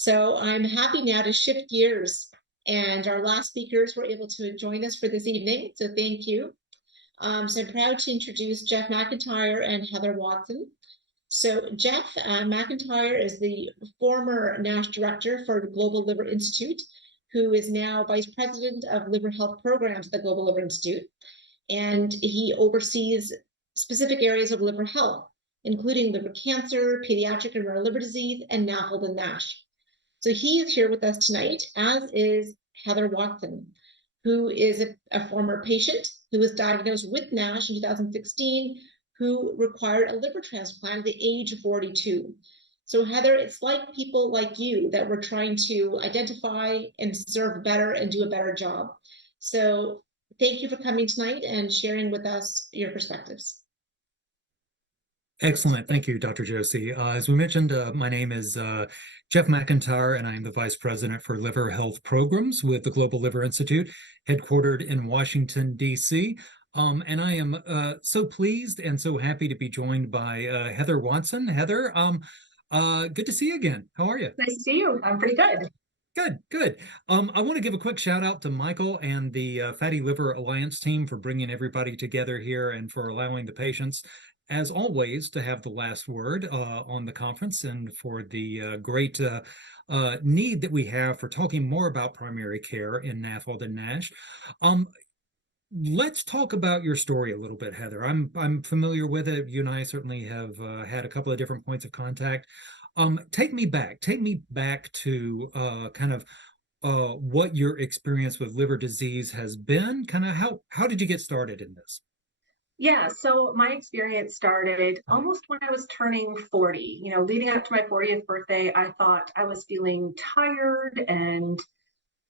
So I'm happy now to shift gears, and our last speakers were able to join us for this evening, so thank you. So I'm proud to introduce Jeff McIntyre and Heather Watson. So Jeff McIntyre is the former NASH director for the Global Liver Institute, who is now vice president of liver health programs at the Global Liver Institute, and he oversees specific areas of liver health, including liver cancer, pediatric and rare liver disease, and NAFLD and NASH. So he is here with us tonight, as is Heather Watson, who is a former patient who was diagnosed with NASH in 2016, who required a liver transplant at the age of 42. So Heather, it's like people like you that we're trying to identify and serve better and do a better job. So thank you for coming tonight and sharing with us your perspectives. Excellent. Thank you, Dr. Josie. As we mentioned, my name is Jeff McIntyre, and I am the Vice President for Liver Health Programs with the Global Liver Institute, headquartered in Washington, D.C. And I am so pleased and so happy to be joined by Heather Watson. Heather, good to see you again. How are you? Nice to see you. I'm pretty good. Good. I want to give a quick shout out to Michael and the Fatty Liver Alliance team for bringing everybody together here and for allowing the patients, as always, to have the last word on the conference, and for the great need that we have for talking more about primary care in NAFLD and NASH. Let's talk about your story a little bit, Heather. I'm familiar with it. You and I certainly have had a couple of different points of contact. Take me back to kind of what your experience with liver disease has been. Kind of how did you get started in this? Yeah, so my experience started almost when I was turning 40. You know, leading up to my 40th birthday, I thought I was feeling tired and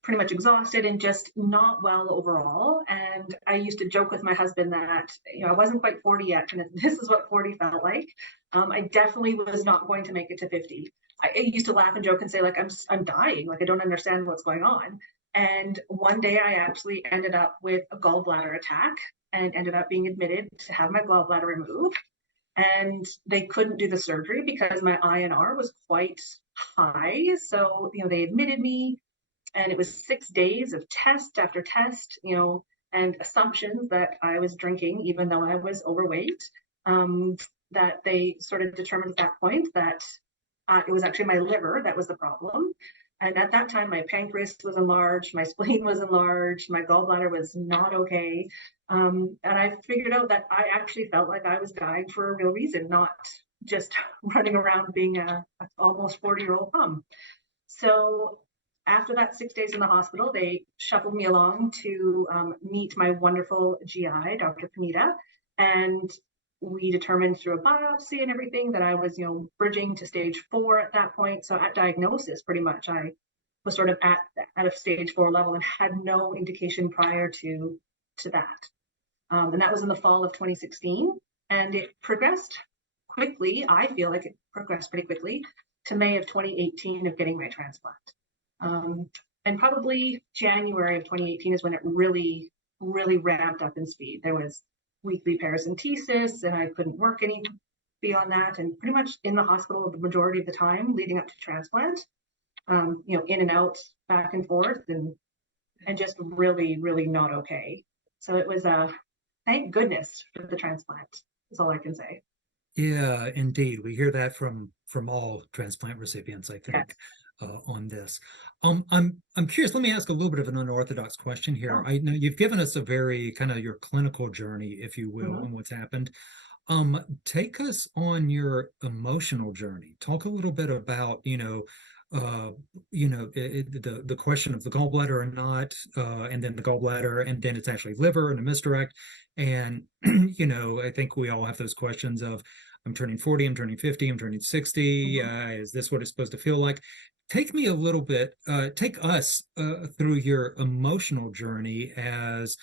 pretty much exhausted and just not well overall. And I used to joke with my husband that, you know, I wasn't quite 40 yet, and this is what 40 felt like. I definitely was not going to make it to 50. I used to laugh and joke and say, like, I'm dying, like I don't understand what's going on. And one day I actually ended up with a gallbladder attack and ended up being admitted to have my gallbladder removed. And they couldn't do the surgery because my INR was quite high. So, you know, they admitted me, and it was 6 days of test after test, you know, and assumptions that I was drinking, even though I was overweight, that they sort of determined at that point that it was actually my liver that was the problem. And at that time, my pancreas was enlarged, my spleen was enlarged, my gallbladder was not okay. And I figured out that I actually felt like I was dying for a real reason, not just running around being a almost 40-year-old mom. So after that 6 days in the hospital, they shuffled me along to meet my wonderful GI, Dr. Panita, and we determined through a biopsy and everything that I was, you know, bridging to stage 4 at that point. So at diagnosis, pretty much, I was sort of at a stage 4 level and had no indication prior to that. And that was in the fall of 2016. And it progressed quickly. I feel like it progressed pretty quickly to May of 2018 of getting my transplant. And probably January of 2018 is when it really ramped up in speed. There was weekly paracentesis, and I couldn't work any beyond that, and pretty much in the hospital the majority of the time leading up to transplant, you know, in and out, back and forth, and just really not okay. So it was thank goodness for the transplant, is all I can say. Yeah, indeed. We hear that from all transplant recipients, I think. Yes. On this. I'm curious, let me ask a little bit of an unorthodox question here. I know you've given us a very kind of your clinical journey, if you will, on what's happened. Take us on your emotional journey. Talk a little bit about, the question of the gallbladder or not, and then the gallbladder, and then it's actually liver and a misdirect. And, I think we all have those questions of, I'm turning 40, I'm turning 50, I'm turning 60. Is this what it's supposed to feel like? Take me a little bit, take us through your emotional journey as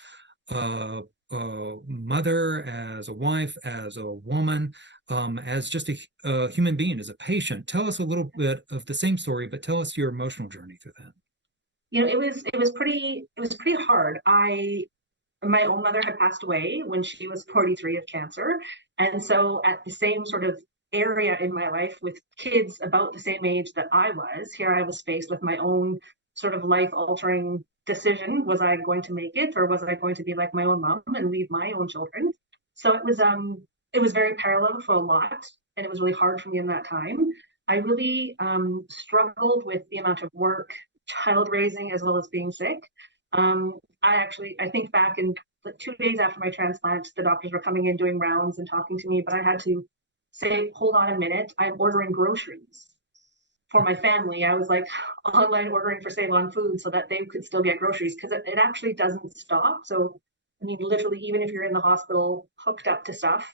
a mother, as a wife, as a woman, as just a human being, as a patient. Tell us a little bit of the same story, but tell us your emotional journey through that. You know, it was pretty hard. My own mother had passed away when she was 43 of cancer. And so at the same sort of area in my life with kids about the same age that I was. Here I was faced with my own sort of life altering decision. Was I going to make it, or was I going to be like my own mom and leave my own children? So it was very parallel for a lot, and it was really hard for me in that time. I really struggled with the amount of work, child raising, as well as being sick. I think back in the 2 days after my transplant, the doctors were coming in doing rounds and talking to me, but I had to say, hold on a minute, I'm ordering groceries for my family. I was like online ordering for Save On Food so that they could still get groceries, because it actually doesn't stop. So, I mean, literally, even if you're in the hospital hooked up to stuff,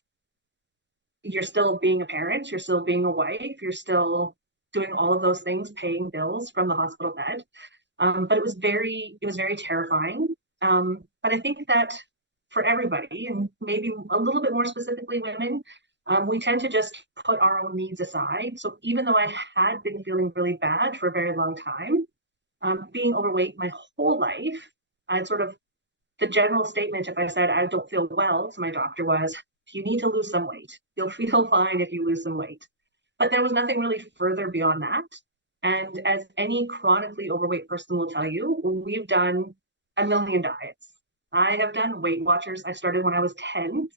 you're still being a parent, you're still being a wife, you're still doing all of those things, paying bills from the hospital bed. But it was very terrifying. But I think that for everybody, and maybe a little bit more specifically women, we tend to just put our own needs aside. So even though I had been feeling really bad for a very long time, being overweight my whole life, I sort of, the general statement, if I said I don't feel well to my doctor, was, you need to lose some weight. You'll feel fine if you lose some weight. But there was nothing really further beyond that. And as any chronically overweight person will tell you, we've done a million diets. I have done Weight Watchers. I started when I was 10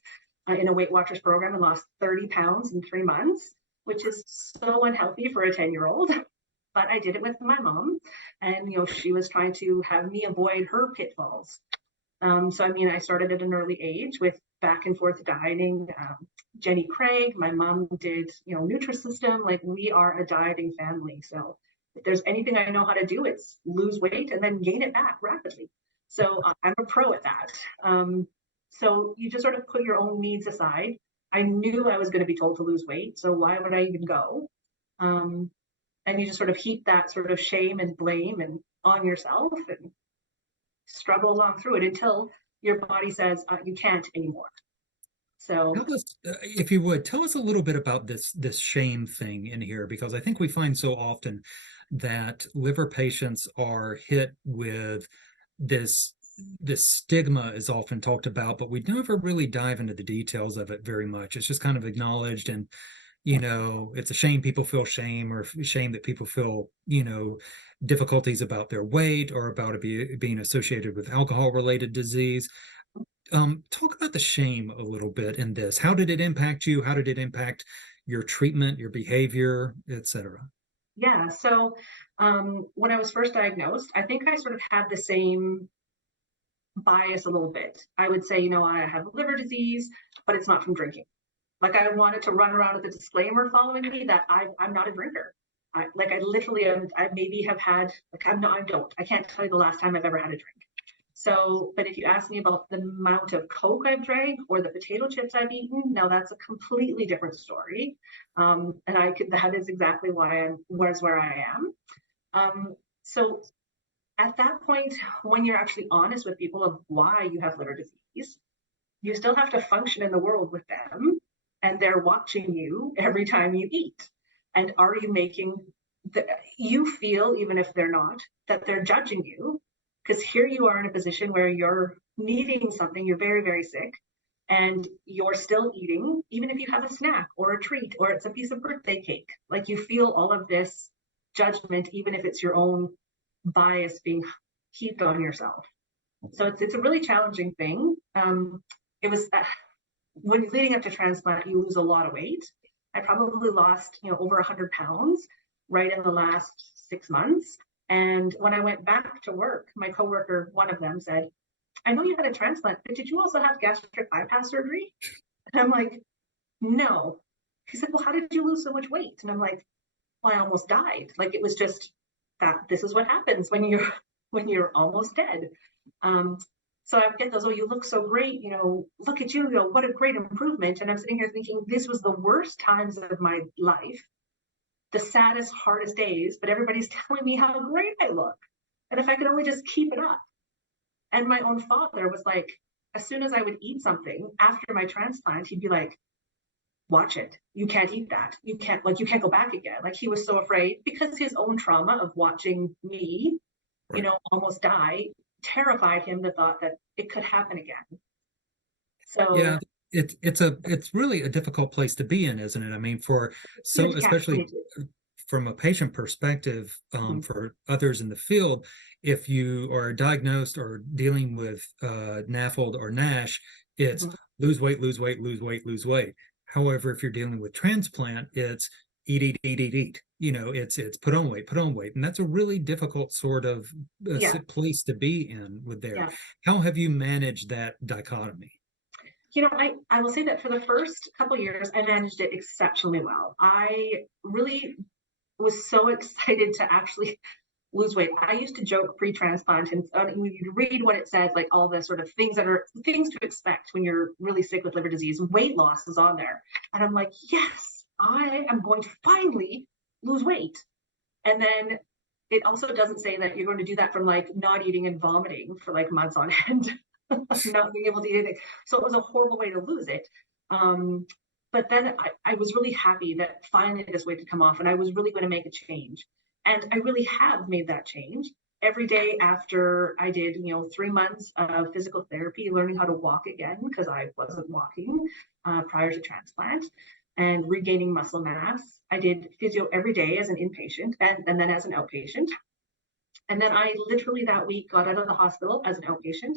in a Weight Watchers program and lost 30 pounds in 3 months, which is so unhealthy for a 10-year-old. But I did it with my mom, and she was trying to have me avoid her pitfalls. So I mean, I started at an early age with back and forth dieting. Jenny Craig, my mom did, Nutrisystem. Like, we are a dieting family. So if there's anything I know how to do, it's lose weight and then gain it back rapidly. So I'm a pro at that. So you just sort of put your own needs aside. I knew I was going to be told to lose weight, so why would I even go? And you just sort of heap that sort of shame and blame and on yourself and struggle along through it until your body says you can't anymore. So tell us, if you would, tell us a little bit about this shame thing in here, because I think we find so often that liver patients are hit with this stigma is often talked about, but we never really dive into the details of it very much. It's just kind of acknowledged, and it's a shame people feel shame, or shame that people feel difficulties about their weight, or about it being associated with alcohol related disease. Talk about the shame a little bit in this. How did it impact you? How did it impact your treatment, your behavior, etc.? Yeah, so when I was first diagnosed, I think I sort of had the same bias a little bit. I would say, I have liver disease, but it's not from drinking. Like, I wanted to run around with a disclaimer following me that I'm not a drinker. I literally am. I maybe have had, I can't tell you the last time I've ever had a drink. So, but if you ask me about the amount of Coke I've drank or the potato chips I've eaten, now that's a completely different story. And that is exactly why I'm where I am. So at that point, when you're actually honest with people of why you have liver disease, you still have to function in the world with them, and they're watching you every time you eat. And are you making you feel, even if they're not, that they're judging you? Because here you are in a position where you're needing something, you're very, very sick, and you're still eating, even if you have a snack or a treat or it's a piece of birthday cake. Like, you feel all of this judgment, even if it's your own bias being heaped on yourself. So it's a really challenging thing. It was when leading up to transplant, you lose a lot of weight. I probably lost, over 100 pounds right in the last 6 months. And when I went back to work, my coworker, one of them, said, I know you had a transplant, but did you also have gastric bypass surgery? And I'm like, no. He said, well, how did you lose so much weight? And I'm like, well, I almost died. Like, it was just that this is what happens when you're almost dead. So I get those, oh, you look so great, look at you, what a great improvement. And I'm sitting here thinking, this was the worst times of my life, the saddest, hardest days, but everybody's telling me how great I look. And if I could only just keep it up. And my own father was like, as soon as I would eat something after my transplant, he'd be like, watch it. You can't eat that. You can't go back again. Like, he was so afraid, because his own trauma of watching me, Right. Almost die terrified him, the thought that it could happen again. So Yeah, it's really a difficult place to be in, isn't it? I mean, Huge especially catch-22. from a patient perspective, Mhm. for others in the field, if you are diagnosed or dealing with NAFLD or NASH, it's Mhm. lose weight, lose weight, lose weight, lose weight. However, if you're dealing with transplant, it's eat, eat, eat, eat, eat. It's put on weight, and that's a really difficult sort of Yeah, place to be in with there. yeah. How have you managed that dichotomy? I will say that for the first couple years, I managed it exceptionally well. I really was so excited to actually lose weight. I used to joke pre-transplant, and when you read what it says, like all the sort of things that are things to expect when you're really sick with liver disease, weight loss is on there. And I'm like, yes, I am going to finally lose weight. And then it also doesn't say that you're going to do that from like not eating and vomiting for like months on end, not being able to eat anything. So it was a horrible way to lose it. But then I was really happy that finally this weight had come off and I was really going to make a change. And I really have made that change. Every day after I did, 3 months of physical therapy, learning how to walk again, because I wasn't walking prior to transplant, and regaining muscle mass. I did physio every day as an inpatient and then as an outpatient. And then I literally that week got out of the hospital as an outpatient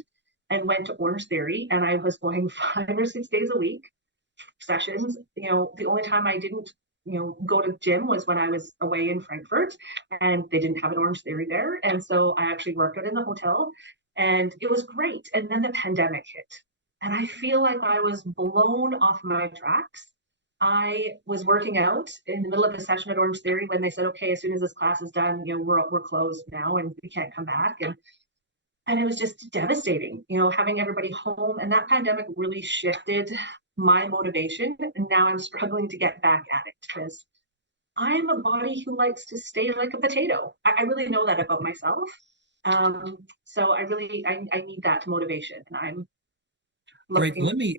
and went to Orange Theory. And I was going 5 or 6 days a week sessions. The only time I didn't, go to gym was when I was away in Frankfurt and they didn't have an Orange Theory there. And so I actually worked out in the hotel and it was great. And then the pandemic hit. And I feel like I was blown off my tracks. I was working out in the middle of the session at Orange Theory when they said, okay, as soon as this class is done, we're closed now and we can't come back. And it was just devastating, having everybody home. And that pandemic really shifted my motivation. And now I'm struggling to get back at it because I'm a body who likes to stay like a potato. I really know that about myself. So I need that motivation. And I'm Great. looking.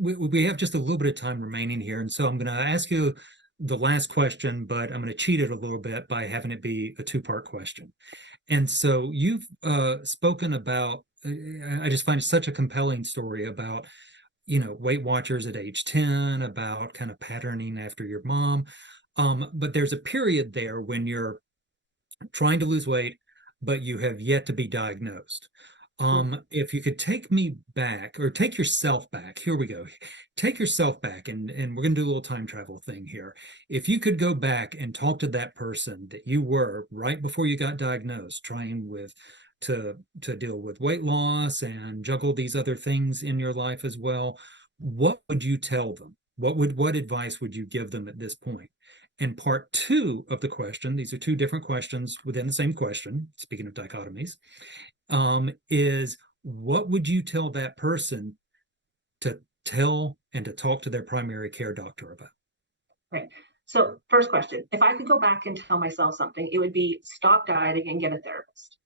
We have just a little bit of time remaining here. And so I'm going to ask you the last question, but I'm going to cheat it a little bit by having it be a two-part question. And so you've spoken about, I just find it such a compelling story about, Weight Watchers at age 10, about kind of patterning after your mom. But there's a period there when you're trying to lose weight, but you have yet to be diagnosed. If you could take me back or take yourself back, here we go. Take yourself back, and we're going to do a little time travel thing here. If you could go back and talk to that person that you were right before you got diagnosed, trying to deal with weight loss and juggle these other things in your life as well, what would you tell them? What advice would you give them at this point? And part two of the question, these are two different questions within the same question, speaking of dichotomies, is what would you tell that person to tell and to talk to their primary care doctor about? Right. So first question, if I could go back and tell myself something, it would be stop dieting and get a therapist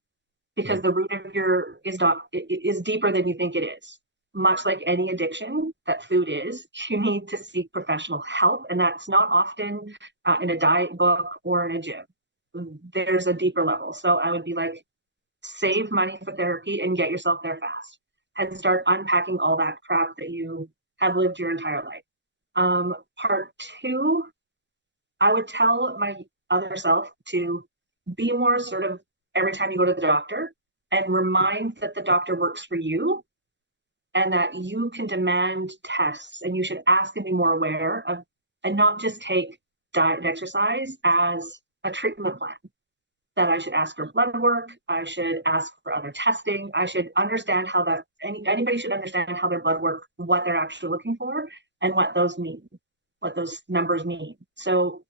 because the root of your is deeper than you think it is. Much like any addiction that food is, you need to seek professional help, and that's not often in a diet book or in a gym. There's a deeper level. So I would be like, save money for therapy and get yourself there fast, and start unpacking all that crap that you have lived your entire life. Part two, I would tell my other self to be more assertive every time you go to the doctor and remind that the doctor works for you and that you can demand tests and you should ask and be more aware of and not just take diet and exercise as a treatment plan. That I should ask for blood work, I should ask for other testing, I should understand how that anybody should understand how their blood work, what they're actually looking for, and what those mean, what those numbers mean. So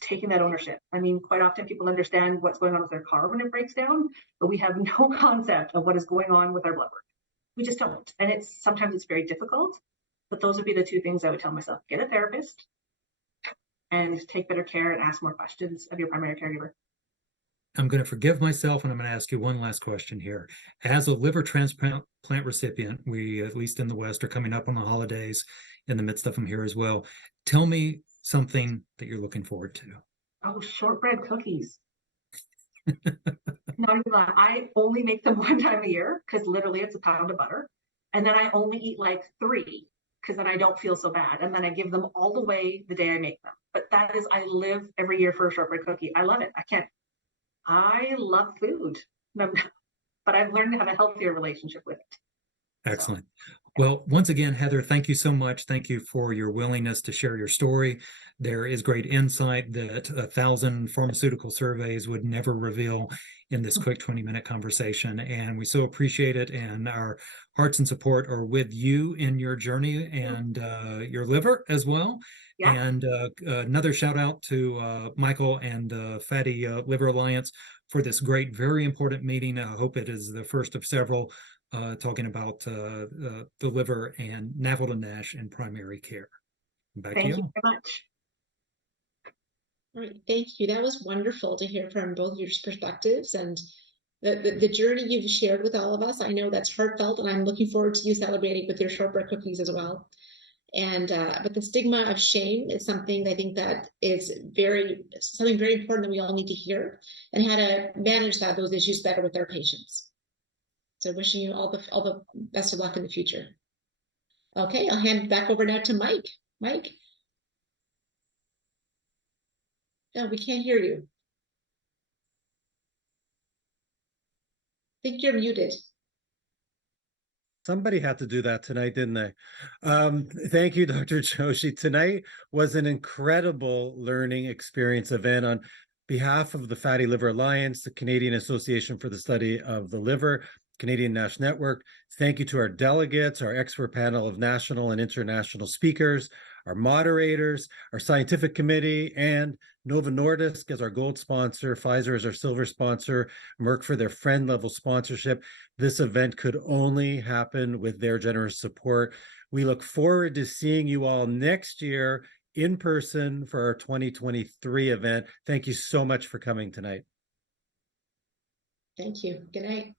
taking that ownership. I mean, quite often people understand what's going on with their car when it breaks down, but we have no concept of what is going on with our blood work. We just don't. And sometimes it's very difficult, but those would be the two things I would tell myself. Get a therapist and take better care and ask more questions of your primary caregiver. I'm going to forgive myself and I'm going to ask you one last question here. As a liver transplant recipient, we, at least in the West, are coming up on the holidays, in the midst of them here as well. Tell me something that you're looking forward to. Oh, shortbread cookies. Not even that. I only make them one time a year because literally it's a pound of butter. And then I only eat like 3 because then I don't feel so bad. And then I give them all away the day I make them. But that is, I live every year for a shortbread cookie. I love it. I love food, but I've learned to have a healthier relationship with it. Excellent. So, Well, once again, Heather, thank you so much. Thank you for your willingness to share your story. There is great insight that 1,000 pharmaceutical surveys would never reveal in this quick 20-minute conversation. And we so appreciate it. And our hearts and support are with you in your journey and your liver as well. yeah. And another shout out to Michael and the Fatty Liver Alliance for this great, very important meeting. I hope it is the first of several talking about the liver and NAFLD and NASH in primary care. Back Thank to you very much. All right, thank you. That was wonderful to hear from both your perspectives and the journey you've shared with all of us. I know that's heartfelt, and I'm looking forward to you celebrating with your shortbread cookies as well. And but the stigma of shame is something I think that is something very important that we all need to hear, and how to manage those issues better with our patients. So wishing you all the best of luck in the future. Okay, I'll hand it back over now to Mike. Mike? No, we can't hear you. I think you're muted. Somebody had to do that tonight, didn't they? Thank you, Dr. Joshi. Tonight was an incredible learning experience event on behalf of the Fatty Liver Alliance, the Canadian Association for the Study of the Liver, Canadian NASH Network. Thank you to our delegates, our expert panel of national and international speakers, our moderators, our scientific committee, and Novo Nordisk as our gold sponsor, Pfizer as our silver sponsor, Merck for their friend level sponsorship. This event could only happen with their generous support. We look forward to seeing you all next year in person for our 2023 event. Thank you so much for coming tonight. Thank you. Good night.